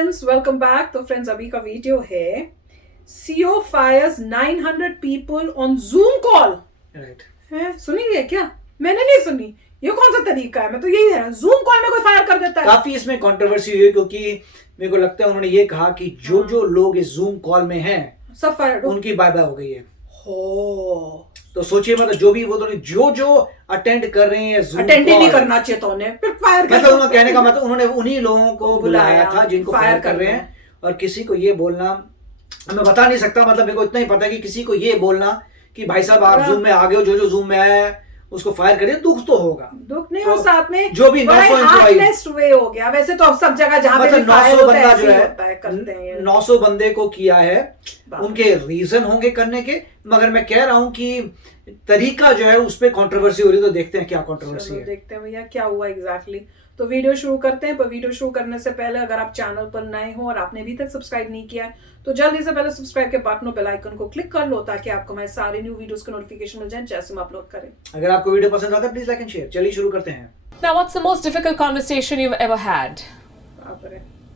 Friends, welcome back. तो friends, अभी का वीडियो है CEO fires 900 people on Zoom call. Right है, सुनी है क्या? मैंने नहीं सुनी। ये कौन सा तरीका है? मैं तो यही है, जूम कॉल में कोई फायर कर देता है। काफी इसमें कंट्रोवर्सी हुई क्योंकि मेरे को लगता है उन्होंने ये कहा कि जो लोग इस जूम कॉल में हैं सब फायर, उनकी बाय बाय हो गई है। हो तो सोचिए, मतलब जो भी वो जो अटेंड कर रहे हैं जूम अटेंड ही कॉल, नहीं करना चाहिए। तो उन्हें फिर फायर कर, मतलब उन्होंने कहने का मतलब उन्होंने उन्हीं लोगों को बुलाया था जिनको फायर कर रहे हैं। और किसी को ये बोलना, मैं बता नहीं सकता, मतलब मेरे को इतना ही पता है कि किसी को ये बोलना कि भाई साहब आप जूम में आ गए हो, जो जूम में आया है उसको फायर करिए, दुख तो होगा। दुख नहीं, तो और साथ में जो भी 900 हार्टलेस वे हो गया। वैसे तो अब सब जगह जहां पे मतलब 900 बंदा जो है करते हैं, 900 बंदे को किया है, उनके रीजन होंगे करने के, मगर मैं कह रहा हूं कि तरीका जो है उस पर कंट्रोवर्सी हो रही है। तो देखते हैं क्या कंट्रोवर्सी है, देखते हैं भैया क्या हुआ एग्जैक्टली। तो वीडियो शुरू करते हैं। पर वीडियो शुरू करने से पहले अगर आप चैनल पर नए हो और आपने अभी तक सब्सक्राइब नहीं किया है तो जल्दी से पहले सब्सक्राइब के बटन और बेल आइकन को क्लिक कर लो ताकि आपको हमारे सारे न्यू वीडियोस के नोटिफिकेशन मिल जाए जैसे हम अपलोड करें। अगर आपको वीडियो पसंद आता है प्लीज लाइक एंड शेयर। चलिए शुरू करते हैं। Now, what's the most difficult conversation you've ever had?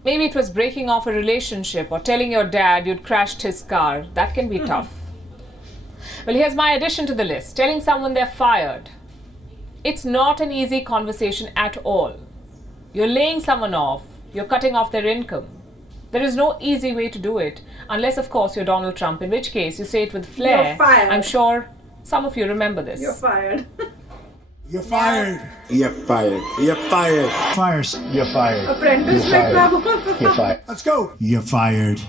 Maybe it was breaking off a relationship or telling your dad you'd crashed his car. That can be tough. Well, here's my addition to the list. Telling someone they're fired. It's not an easy conversation at all. You're laying someone off. You're cutting off their income. There is no easy way to do it, unless, of course, you're Donald Trump, in which case you say it with flair. You're fired. I'm sure some of you remember this. You're fired. You're fired. You're fired. You're fired. Fires. You're fired. Apprentice You're like fired. that. You're fired. Let's go. You're fired.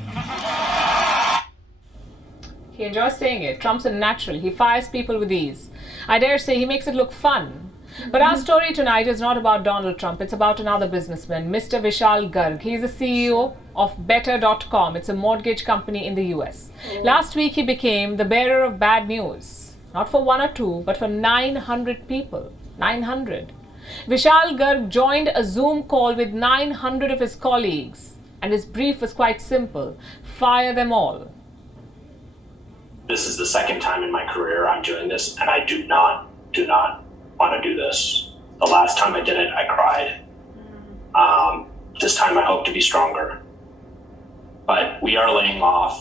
He enjoys saying it. Trump's a natural. He fires people with ease. I dare say he makes it look fun. But our story tonight is not about Donald Trump. It's about another businessman, Mr. Vishal Garg. He's the CEO of Better.com. It's a mortgage company in the US. Last week, he became the bearer of bad news. Not for one or two, but for 900 people. 900. Vishal Garg joined a Zoom call with 900 of his colleagues. And his brief was quite simple. Fire them all. This is the second time in my career I'm doing this, and I do not want to do this. The last time I did it, I cried. This time I hope to be stronger. But we are laying off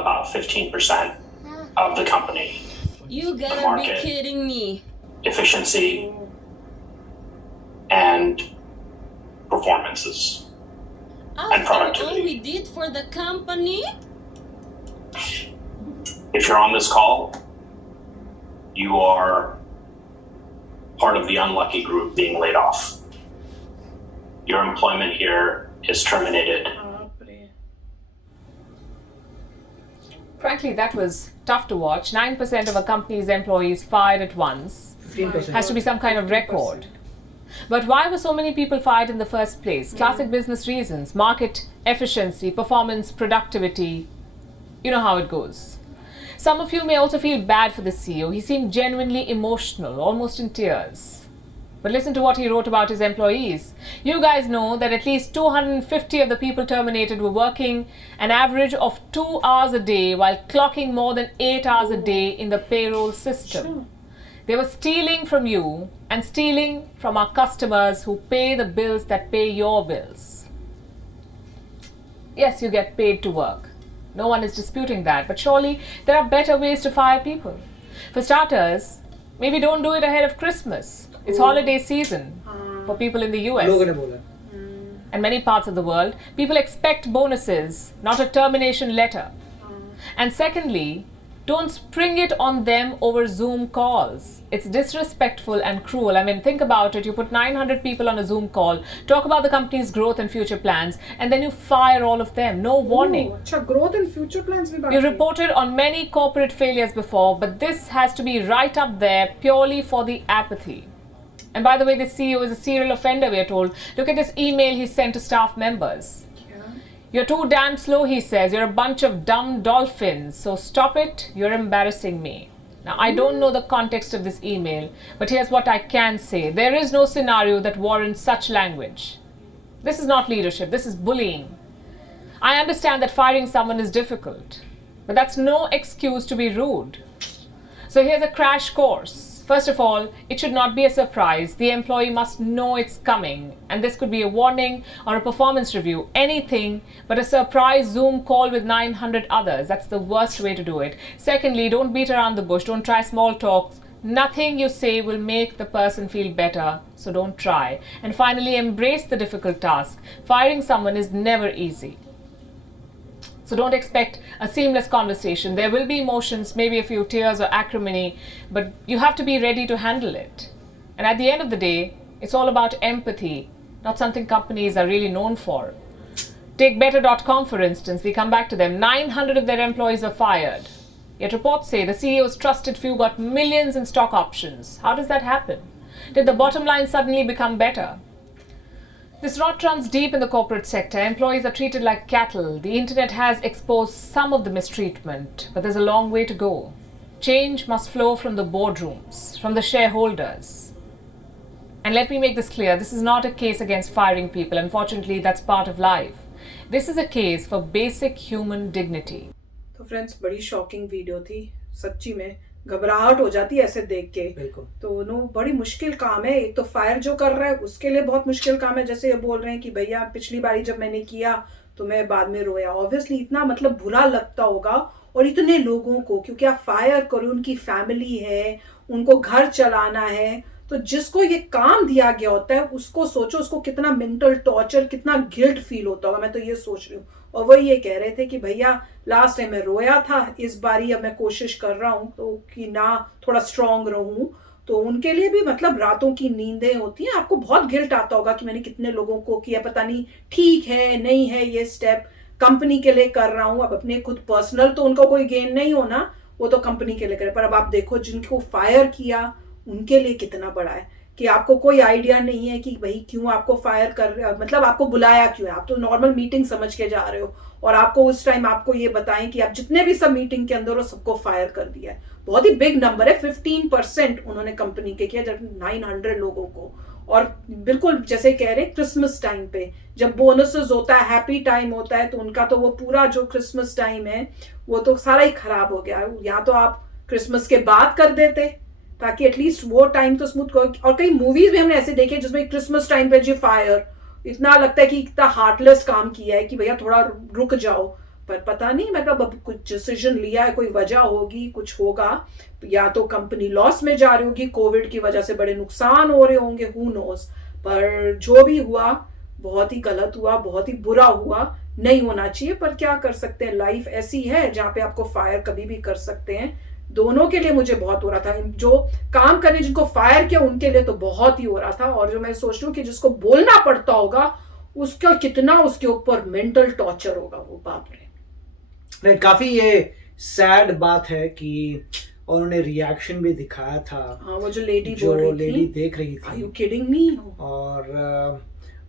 about 15% of the company. You gotta be kidding me. Efficiency and performances and productivity. All we did for the company? If you're on this call, you are part of the unlucky group being laid off. Your employment here is terminated. Frankly, that was tough to watch. 9% of a company's employees fired at once. 15%. Has to be some kind of record. But why were so many people fired in the first place? Classic business reasons: market efficiency, performance, productivity. You know how it goes. Some of you may also feel bad for the CEO. He seemed genuinely emotional, almost in tears. But listen to what he wrote about his employees. You guys know that at least 250 of the people terminated were working an average of 2 hours a day while clocking more than 8 hours a day in the payroll system. They were stealing from you and stealing from our customers who pay the bills that pay your bills. Yes, you get paid to work. No one is disputing that. But surely there are better ways to fire people. For starters, maybe don't do it ahead of Christmas. It's holiday season for people in the US लोगों ने बोला and many parts of the world. People expect bonuses, not a termination letter. And secondly, don't spring it on them over Zoom calls. It's disrespectful and cruel. I mean, think about it. You put 900 people on a Zoom call, talk about the company's growth and future plans, and then you fire all of them. No warning. growth and future plans भी You reported on many corporate failures before, but this has to be right up there purely for the apathy. And by the way, this CEO is a serial offender, we are told. Look at this email he sent to staff members. You're too damn slow, he says. You're a bunch of dumb dolphins. So stop it. You're embarrassing me. Now, I don't know the context of this email, but here's what I can say. There is no scenario that warrants such language. This is not leadership. This is bullying. I understand that firing someone is difficult, but that's no excuse to be rude. So here's a crash course. First of all, it should not be a surprise. The employee must know it's coming, and this could be a warning or a performance review, anything but a surprise Zoom call with 900 others. That's the worst way to do it. Secondly, don't beat around the bush, don't try small talks. Nothing you say will make the person feel better, so don't try. And finally, embrace the difficult task. Firing someone is never easy. So don't expect a seamless conversation. There will be emotions, maybe a few tears or acrimony, but you have to be ready to handle it. And at the end of the day, it's all about empathy, not something companies are really known for. Take Better.com for instance. We come back to them. 900 of their employees were fired. Yet reports say the CEO's trusted few got millions in stock options. How does that happen? Did the bottom line suddenly become better? This rot runs deep in the corporate sector. Employees are treated like cattle. The internet has exposed some of the mistreatment, but there's a long way to go. Change must flow from the boardrooms, from the shareholders. And let me make this clear, this is not a case against firing people. Unfortunately, that's part of life. This is a case for basic human dignity. तो friends, बड़ी shocking video थी, सच्ची में घबराहट हो जाती है ऐसे देख के। तो नो, बड़ी मुश्किल काम है। एक तो फायर जो कर रहा है उसके लिए बहुत मुश्किल काम है। जैसे ये बोल रहे हैं कि भैया पिछली बारी जब मैंने किया तो मैं बाद में रोया। ऑब्वियसली इतना मतलब बुरा लगता होगा, और इतने लोगों को, क्योंकि आप फायर करो, उनकी फैमिली है, उनको घर चलाना है, तो जिसको ये काम दिया गया होता है उसको सोचो, उसको कितना मेंटल टॉर्चर, कितना गिल्ट फील होता होगा। मैं तो ये सोच रही हूँ। और वही ये कह रहे थे कि भैया लास्ट टाइम मैं रोया था, इस बारी अब मैं कोशिश कर रहा हूँ तो कि ना थोड़ा स्ट्रांग रहूं। तो उनके लिए भी मतलब रातों की नींदें होती हैं। आपको बहुत गिल्ट आता होगा कि मैंने कितने लोगों को किया, पता नहीं ठीक है नहीं है, ये स्टेप कंपनी के लिए कर रहा हूँ। अब अपने खुद पर्सनल तो उनको कोई गेन नहीं होना, वो तो कंपनी के लिए करे, पर अब आप देखो जिनको फायर किया उनके लिए कितना बड़ा है कि आपको कोई आइडिया नहीं है कि भाई क्यों आपको फायर कर, मतलब आपको बुलाया क्यों है। आप तो नॉर्मल मीटिंग समझ के जा रहे हो, और आपको उस टाइम आपको ये बताएं कि आप जितने भी सब मीटिंग के अंदर हो सबको फायर कर दिया है। बहुत ही बिग नंबर है, 15% उन्होंने कंपनी के किया, जब 900 लोगों को। और बिल्कुल जैसे कह रहे हैं क्रिसमस टाइम पे जब बोनसेस होता है, हैप्पी टाइम होता है, तो उनका तो वो पूरा जो क्रिसमस टाइम है वो तो सारा ही खराब हो गया। या तो आप क्रिसमस के बाद कर देते ताकि एटलीस्ट वो टाइम तो स्मूथ। और कई मूवीज भी हमने ऐसे देखे जिसमें क्रिसमस टाइम पे जी फायर, इतना लगता है कि इतना हार्टलेस काम किया है कि भैया थोड़ा रुक जाओ, पर पता नहीं, मतलब अब कुछ डिसीजन लिया है, कोई वजह होगी, कुछ होगा, या तो कंपनी लॉस में जा रही होगी, कोविड की वजह से बड़े नुकसान हो रहे होंगे, हु नोस। पर जो भी हुआ बहुत ही गलत हुआ, बहुत ही बुरा हुआ, नहीं होना चाहिए। पर क्या कर सकते हैं, लाइफ ऐसी है जहाँ पे आपको फायर कभी भी कर सकते हैं। दोनों के लिए मुझे बहुत हो रहा था, जो काम करने जिनको फायर किया उनके लिए तो बहुत ही हो रहा था, और जो मैं सोच रही हूँ कि जिसको बोलना पड़ता होगा उसका कितना उसके ऊपर मेंटल टॉर्चर होगा, वो बाप रे। काफी ये सैड बात है कि और उन्होंने रिएक्शन भी दिखाया था। हाँ, वो जो लेडी देख रही थी। Are you kidding me? और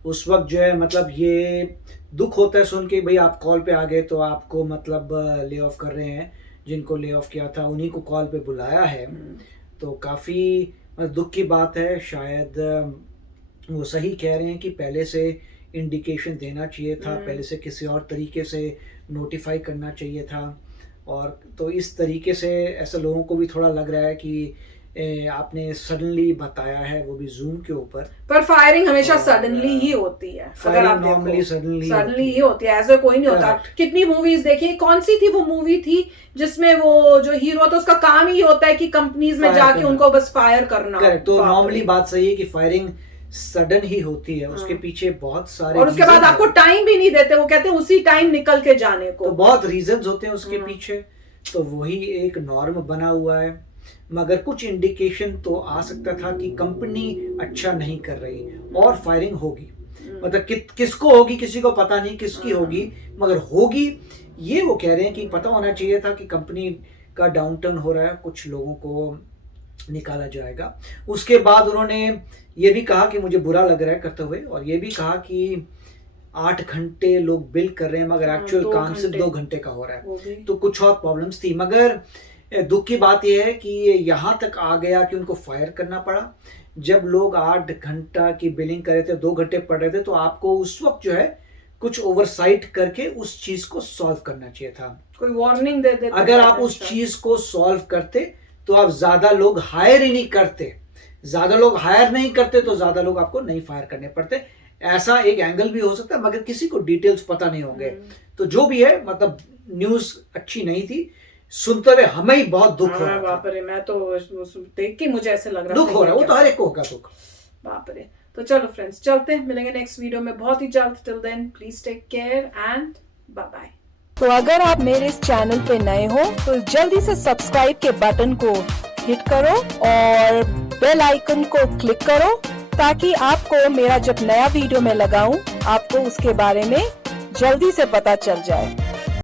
उस वक्त जो है मतलब ये दुख होता है सुन के भाई आप कॉल पे आ गए तो आपको मतलब ले ऑफ कर रहे हैं, जिनको ले ऑफ किया था उन्हीं को कॉल पे बुलाया है। तो काफ़ी दुख की बात है। शायद वो सही कह रहे हैं कि पहले से इंडिकेशन देना चाहिए था, पहले से किसी और तरीके से नोटिफाई करना चाहिए था। और तो इस तरीके से ऐसा लोगों को भी थोड़ा लग रहा है कि आपने सडनली बताया है, वो भी जूम के ऊपर। पर फायरिंग हमेशा सडनली ही होती है, अगर आप नॉर्मली सडनली ही होती है, ऐसा कोई नहीं होता। कितनी मूवीज देखी, कौन सी थी वो मूवी थी जिसमें वो जो हीरो था उसका काम ही होता है कि कंपनीज में जाके उनको बस फायर करना। तो नॉर्मली बात सही है कि फायरिंग सडन ही होती है, उसके पीछे बहुत सारे, और उसके बाद आपको टाइम भी नहीं देते, वो कहते हैं उसी टाइम निकल के जाने को। तो बहुत रीजंस होते हैं उसके पीछे, तो वही एक नॉर्म बना हुआ है। मगर कुछ इंडिकेशन तो आ सकता था कि कंपनी अच्छा नहीं कर रही और फायरिंग होगी। मतलब किसको होगी किसी को पता नहीं किसकी होगी, मगर होगी ये वो कह रहे हैं कि पता होना चाहिए था कि कंपनी का डाउनटर्न हो रहा है, कुछ लोगों को निकाला जाएगा। उसके बाद उन्होंने ये भी कहा कि मुझे बुरा लग रहा है करते हुए, और ये भी कहा कि 8 घंटे लोग बिल कर रहे हैं मगर एक्चुअल काम सिर्फ 2 घंटे का हो रहा है। तो कुछ और प्रॉब्लम्स थी, मगर दुख की बात यह है कि यहाँ तक आ गया कि उनको फायर करना पड़ा। जब लोग 8 घंटा की बिलिंग कर रहे थे, 2 घंटे पड़ रहे थे, तो आपको उस वक्त जो है कुछ ओवरसाइट करके उस चीज को सॉल्व करना चाहिए था। कोई वार्निंग दे देते। अगर आप उस चीज को सॉल्व करते तो आप ज्यादा लोग हायर ही नहीं करते, ज्यादा लोग हायर नहीं करते तो ज्यादा लोग आपको नहीं फायर करने पड़ते। ऐसा एक एंगल भी हो सकता है, मगर किसी को डिटेल्स पता नहीं होंगे। तो जो भी है, मतलब न्यूज अच्छी नहीं थी, सुनते हुए हमें ही बहुत दुख हो रहा था। बाप रे, मैं तो देख के मुझे ऐसे लग रहा दुख हो रहा है, वो तो हर एक को होगा दुख। बाप रे। तो चलो फ्रेंड्स, चलते हैं, मिलेंगे नेक्स्ट वीडियो में बहुत ही जल्द। Till then please take care and bye bye. तो अगर आप मेरे इस चैनल पे नए हो तो जल्दी से सब्सक्राइब के बटन को हिट करो और बेल आइकन को क्लिक करो, ताकि आपको मेरा जब नया वीडियो मैं लगाऊं आपको उसके बारे में जल्दी से पता चल जाए।